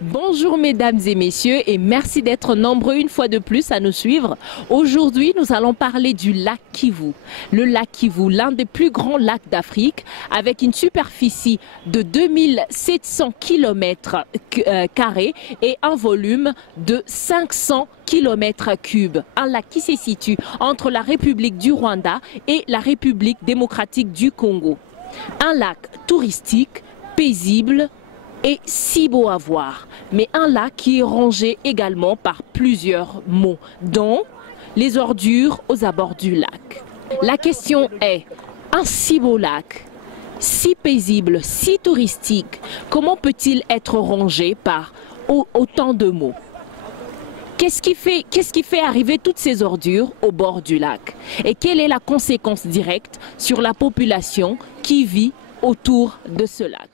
Bonjour mesdames et messieurs et merci d'être nombreux une fois de plus à nous suivre. Aujourd'hui, nous allons parler du lac Kivu. Le lac Kivu, l'un des plus grands lacs d'Afrique avec une superficie de 2700 km² et un volume de 500 km3. Un lac qui se situe entre la République du Rwanda et la République démocratique du Congo. Un lac touristique, paisible et si beau à voir, mais un lac qui est rongé également par plusieurs maux, dont les ordures aux abords du lac. La question est, un si beau lac, si paisible, si touristique, comment peut-il être rongé par autant de maux? Qu'est-ce qui fait arriver toutes ces ordures au bord du lac? Et quelle est la conséquence directe sur la population qui vit autour de ce lac?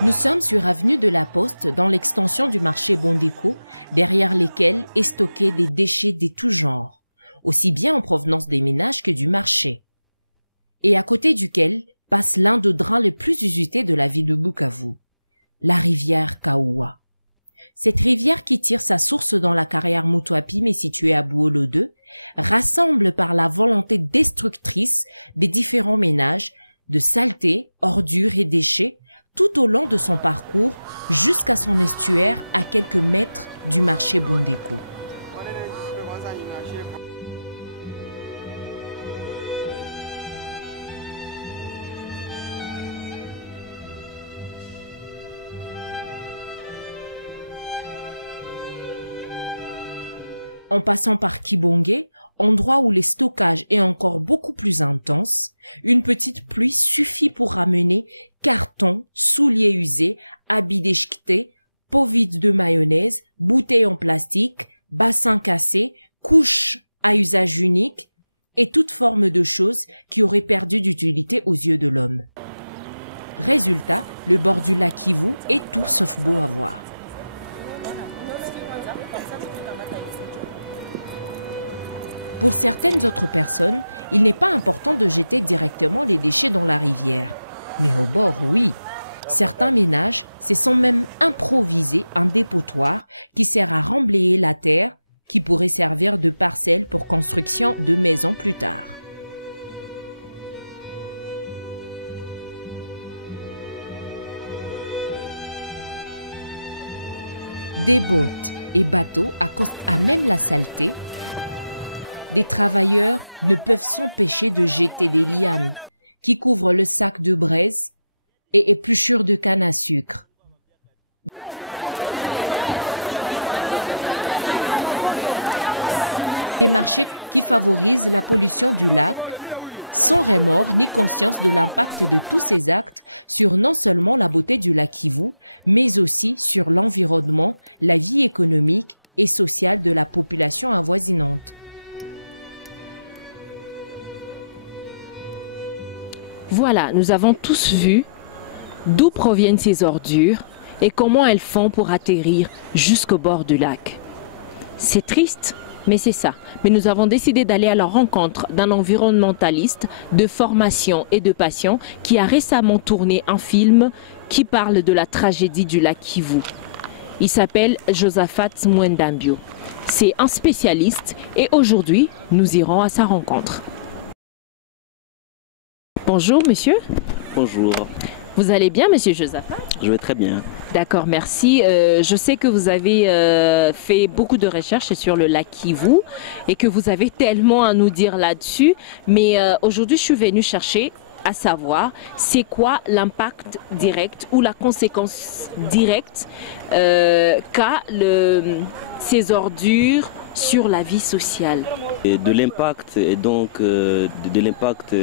Nous sommes sur avenue de la Poste, dans l'extension du marché Bondeko, derrière lesquels est stocké des déchets de tout genre, aussi bien en provenance des ménages que du marché, et à côté duquel passe l'un des drains les plus usités de la ville de Bukavu, la rivière Kaouwa. Cette rivière qui tire sa source dans la carrière Mutuapi, mais située à Buolo 2, rassemble par la volonté destructrice des différents ménages de saleté, ordures et déchets tout au long de son parcours jusqu'à son estuaire à quelques mètres du marché Bondeko. En passant par Kibonge, endroit où les stockages est encore beaucoup plus intense, une petite pluie suffit pour ramener cartons, souliers usés, habits déchiquetés, pots vides de mayonnaise, bouteilles en plastique, bassins cassés, couches à usage unique et toute forme de choses qui auraient perdu d'utilité aux yeux de l'homme. Résultat, le bord du lac Kivu est tout sauf beau à voir. Pour certaines autres personnes, il n'est pas important de jeter directement les déchets dans la rivière. Mais au bord, oui. Certains ménages se sont même improvisés un dépotoir qui sert à remblayer la terre qui pourrait servir de parcelle pour construction de maisons plus tard. Des bottes et bateaux accostent à même la saleté. Des travailleurs ne peuvent s'empêcher de jeter des lianes qui couvrent le sac de braise et épluchures de canne à sucre. Des marchés qui favorisent la pollution du lac, sans remords ni conscience de l'impact de tous ces actes sur non seulement la beauté du lac Kivu, mais aussi sur l'environnement, la vie économique et sociale de la population avoisinante. Voilà, nous avons tous vu d'où proviennent ces ordures et comment elles font pour atterrir jusqu'au bord du lac. C'est triste, mais c'est ça. Mais nous avons décidé d'aller à la rencontre d'un environnementaliste de formation et de passion qui a récemment tourné un film qui parle de la tragédie du lac Kivu. Il s'appelle Josaphat Mwendambio. C'est un spécialiste et aujourd'hui, nous irons à sa rencontre. Bonjour monsieur. Bonjour. Vous allez bien monsieur Josaphat? Je vais très bien. D'accord, merci. Je sais que vous avez fait beaucoup de recherches sur le lac Kivu et que vous avez tellement à nous dire là-dessus. Mais aujourd'hui, je suis venue chercher à savoir c'est quoi l'impact direct ou la conséquence directe qu'a ces ordures sur la vie sociale. Et de l'impact et donc de l'impact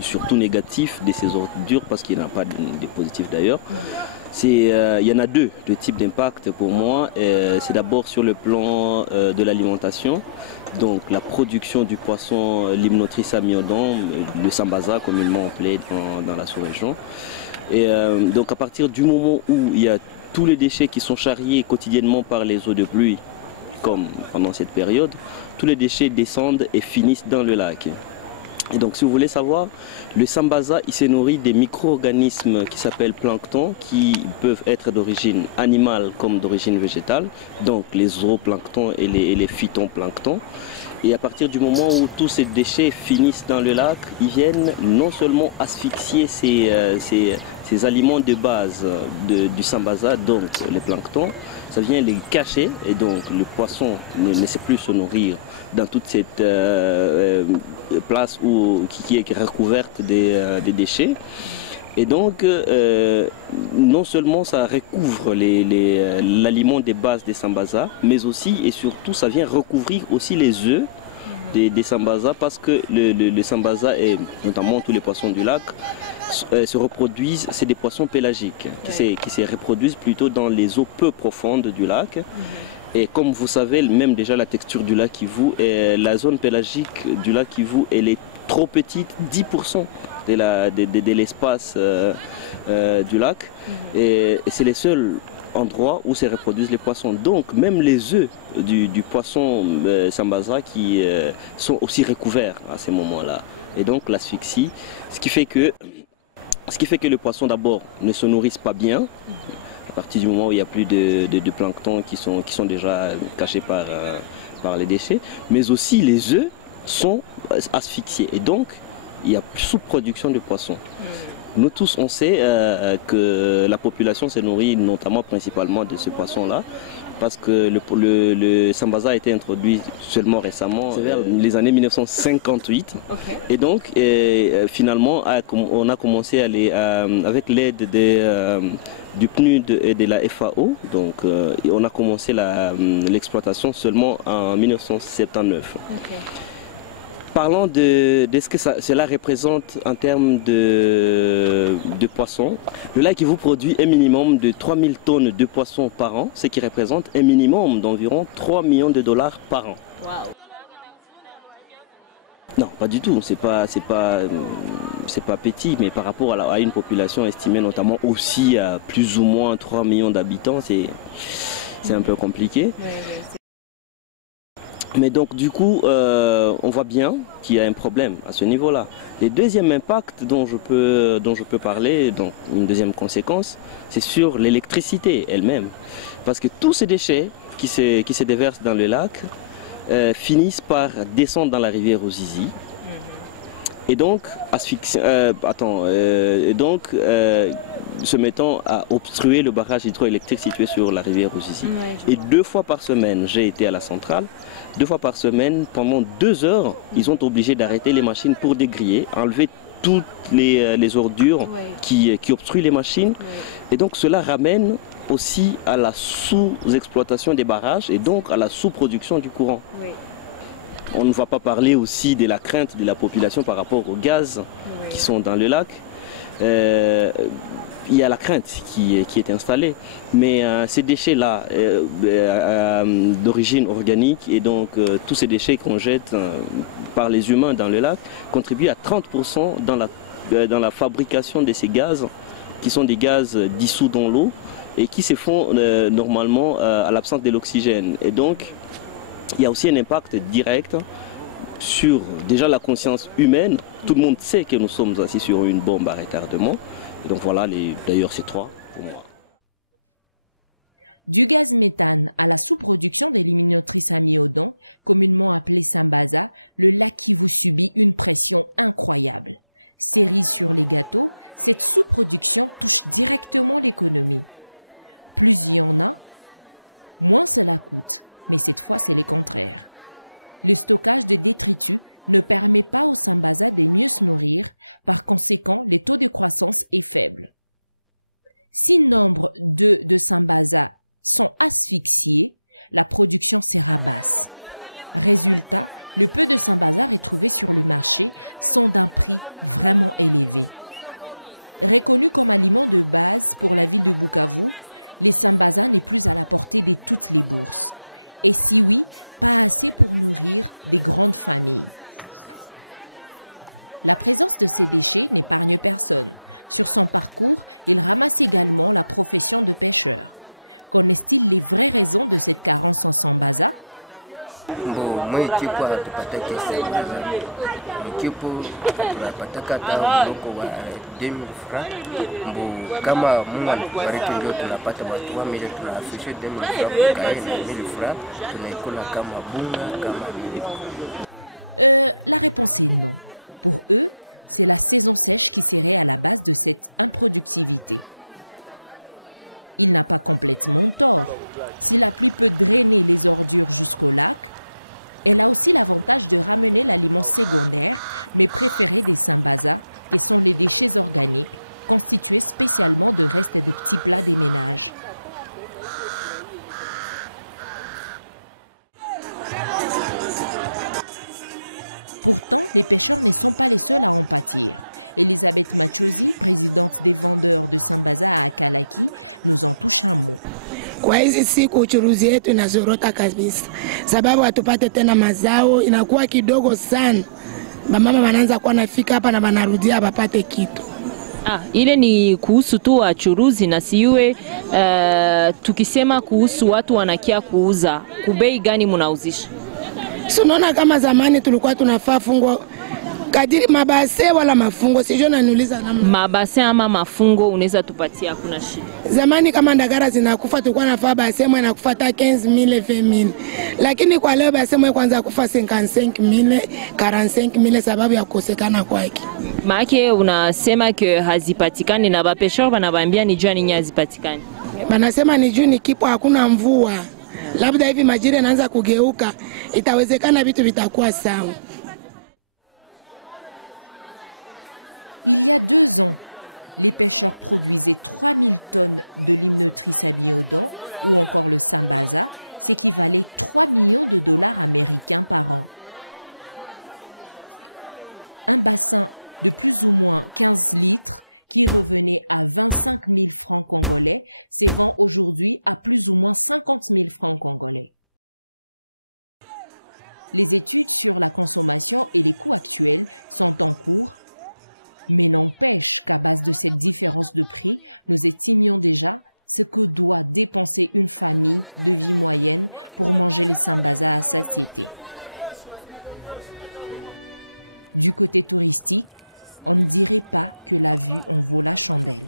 surtout négatif de ces ordures, parce qu'il n'y en a pas de positif d'ailleurs, Il y en a deux types d'impact pour moi. C'est d'abord sur le plan de l'alimentation, donc la production du poisson Limnotrice amyodon, le sambaza communément appelé dans la sous-région. Et donc à partir du moment où il y a tous les déchets qui sont charriés quotidiennement par les eaux de pluie, comme pendant cette période, tous les déchets descendent et finissent dans le lac. Et donc si vous voulez savoir, le sambaza il se nourrit des micro-organismes qui s'appellent planctons, qui peuvent être d'origine animale comme d'origine végétale, donc les zooplanctons et les phytoplanctons. Et à partir du moment où tous ces déchets finissent dans le lac, ils viennent non seulement asphyxier ces aliments de base du sambaza, donc les planctons, ça vient les cacher et donc le poisson ne sait plus se nourrir dans toute cette place qui est recouverte des déchets. Et donc, non seulement ça recouvre l'aliment de base des sambaza, mais aussi et surtout ça vient recouvrir aussi les œufs des sambaza, parce que le sambaza et notamment tous les poissons du lac se reproduisent, c'est des poissons pélagiques qui se reproduisent plutôt dans les eaux peu profondes du lac. Et comme vous savez, même déjà la texture du lac Kivu, la zone pélagique du lac Kivu, elle est trop petite, 10% de l'espace du lac. Et c'est les seuls endroits où se reproduisent les poissons. Donc même les œufs du poisson sambaza qui sont aussi recouverts à ces moments-là. Et donc l'asphyxie, ce qui fait que le poisson d'abord ne se nourrisse pas bien. À partir du moment où il n'y a plus de plancton qui sont déjà cachés par les déchets, mais aussi les œufs sont asphyxiés et donc il y a sous-production de poissons. Nous tous on sait que la population se nourrit notamment principalement de ce poisson-là, parce que le sambaza a été introduit seulement récemment, vers les années 1958. Et donc finalement on a commencé à aller avec l'aide du PNUD et de la FAO, donc on a commencé l'exploitation seulement en 1979. Parlons de ce que cela représente en termes de poissons. Le lac vous produit un minimum de 3000 tonnes de poissons par an, ce qui représente un minimum d'environ 3 millions de dollars par an. Wow. Non, pas du tout. C'est pas petit, mais par rapport à une population estimée notamment aussi à plus ou moins 3 millions d'habitants, c'est un peu compliqué. Mais donc du coup, on voit bien qu'il y a un problème à ce niveau-là. Le deuxième impact dont je peux parler, donc une deuxième conséquence, c'est sur l'électricité elle-même. Parce que tous ces déchets qui se déversent dans le lac finissent par descendre dans la rivière Ruzizi. Et donc, se mettant à obstruer le barrage hydroélectrique situé sur la rivière Ruzizi. Et 2 fois par semaine, j'ai été à la centrale. 2 fois par semaine, pendant 2 heures, ils sont obligés d'arrêter les machines pour dégriller, enlever toutes les ordures qui obstruent les machines. Et donc cela ramène aussi à la sous-exploitation des barrages et donc à la sous-production du courant. On ne va pas parler aussi de la crainte de la population par rapport aux gaz qui sont dans le lac. Il y a la crainte qui est installée, mais ces déchets-là d'origine organique et donc tous ces déchets qu'on jette par les humains dans le lac contribuent à 30% dans la fabrication de ces gaz qui sont des gaz dissous dans l'eau et qui se font normalement à l'absence de l'oxygène. Et donc il y a aussi un impact direct sur déjà la conscience humaine. Tout le monde sait que nous sommes assis sur une bombe à retardement. Et donc voilà, d'ailleurs c'est 3 pour moi. Du gaz méthane à la sous-production des Limnotrice amyodon, communément appelé sambaza, le lac Kivu subit une pression incroyable. Cerise sur les gâteaux, cette sous-production touche directement l'économie. Plus il y en a, moins cela coûte. Mais cette fois, c'est le contraire. Le stockage de détritus ne permet pas au sambaza de mieux se nourrir, par conséquent, le taux de croissance est faible. Si nombre de sambaza sont asphyxiés, la production sera basse. Résultat, le peu de sambaza retrouvés sur le marché sont d'un prix vraiment élevé. Reconnu comme aliment de base pour la ville de Bukavu, les sambaza n'est plus à la portée de toutes les bourses. Et si oui, pas assez pour nourrir des grandes familles. La présence de ces déchets n'épargne personne. Sur son parcours, il ramasse également la profession de pêcheur. Connaissent-ils les vraies raisons de cette carence en sambaza? La réponse est non. Pour eux, c'est la saison sèche qui serait à la base de cette improductivité. Il n'a pas complètement tort. Si la pluie peut drainer les ordures jusqu'au lac, elle a aussi l'avantage de ramener l'aliment secondaire, mais préféré des sambaza, qui sont les déchets organiques, constitués spécialement de restes de petits plats des ménages. Pourtant, les pêcheurs ne sont pas les seuls à en pâtir. Elisabeth Machosi, présidente des vendeurs de sambaza à Akalaki, nous en touche un mot. Il y a 2 ans, les pêcheurs produisaient 3000 tonnes de Limnotris amiodan ou encore le sambaza, ce qui valait 3 millions de dollars américains par an. Un bassin de plus ou moins 15 litres qui revenait à 25 000 francs congolais se vend aujourd'hui à plus ou moins 50 000 francs congolais. Les études sur la consommation et les coûts actuels sont en cours, mais n'empêche qu'à base de cette différence de prix, nous estimions déjà ce que doit dépenser une famille de vie moyenne pour manger les sambaza à satiété. Du côté touristique, on ne dirait pas que la vue en vaut la chandelle.